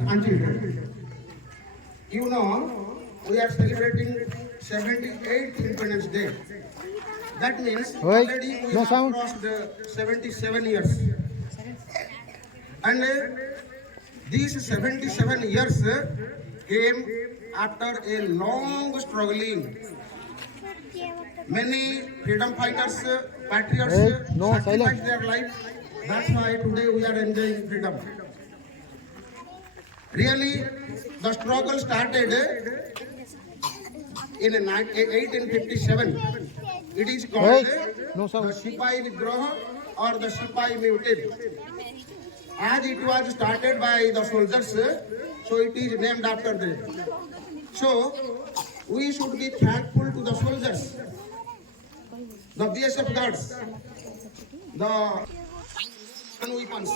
Until you know, we are celebrating 78th Independence Day. That means already we have crossed 77 years. And these 77 years came after a long struggling. Many freedom fighters, patriots sacrificed their life. That's why today we are enjoying freedom. Really, the struggle started in 1857. It is called the Sipai Vidraha or the Sipai Mutiny. As it was started by the soldiers, so it is named after them. So, we should be thankful to the soldiers, the BSF guards, the weapons.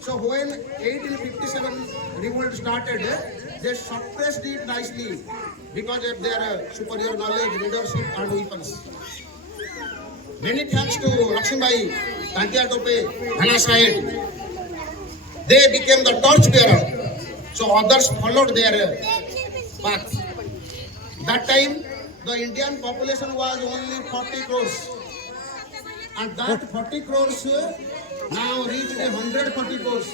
So when 1857 revolt started, they suppressed it nicely because of their superior knowledge, leadership and weapons. Many thanks to Lakshmibai, Tantia Tope, Hana Sahib. They became the torch bearer. So others followed their path. That time, the Indian population was only 40 crores. And that 40 crores now reached 140 crores.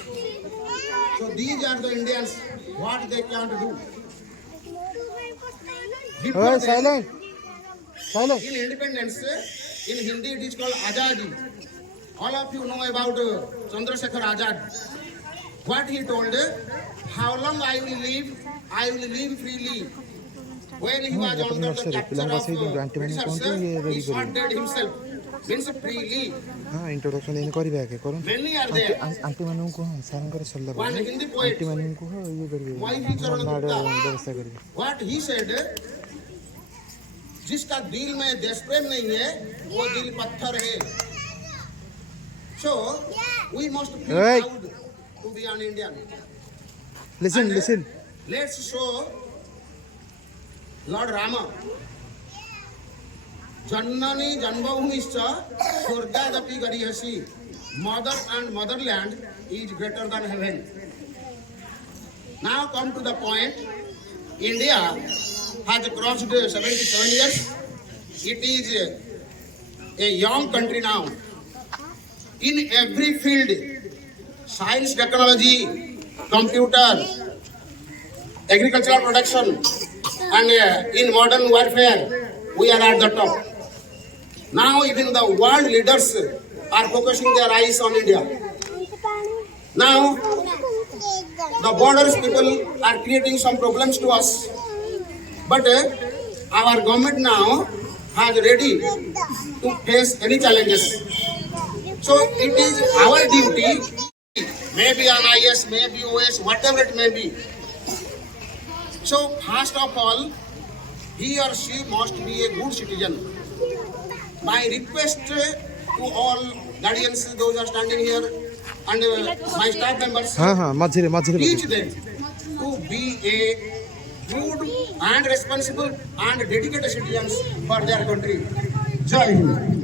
So these are the Indians, what they can't do. Before silent. In independence, in Hindi it is called Azadi. All of you know about Chandrasekhar Azad. What he told, how long I will live freely. When he was under the capture of Britishers, he shot dead himself. Means freely. Introduction देने करी back करो Many are there. Aunty मानू को सारन करे सल्ला One Hindi poet. Aunty मानू को ये करिए Why he Charan Gupta? व्यवस्था करिए What he said, जिसका दिल में देश प्रेम नहीं है, वो दिल पत्थर है. So we must feel proud to be an Indian. listen Let's show Lord Rama. Jannani Janmabhumischa Swargadapi Garihasi. Mother and motherland is greater than heaven. Now come to the point. India has crossed 77 years. It is a young country now. In every field, science, technology, computer, agricultural production, and in modern warfare, we are at the top. Now even the world leaders are focusing their eyes on India. Now the borders people are creating some problems to us. But our government now has ready to face any challenges. So it is our duty, maybe an IS, maybe OS, whatever it may be. So first of all, he or she must be a good citizen. My request to all guardians, those who are standing here, and my staff members, teach them to be a good and responsible and dedicated citizens for their country. Jai Hind.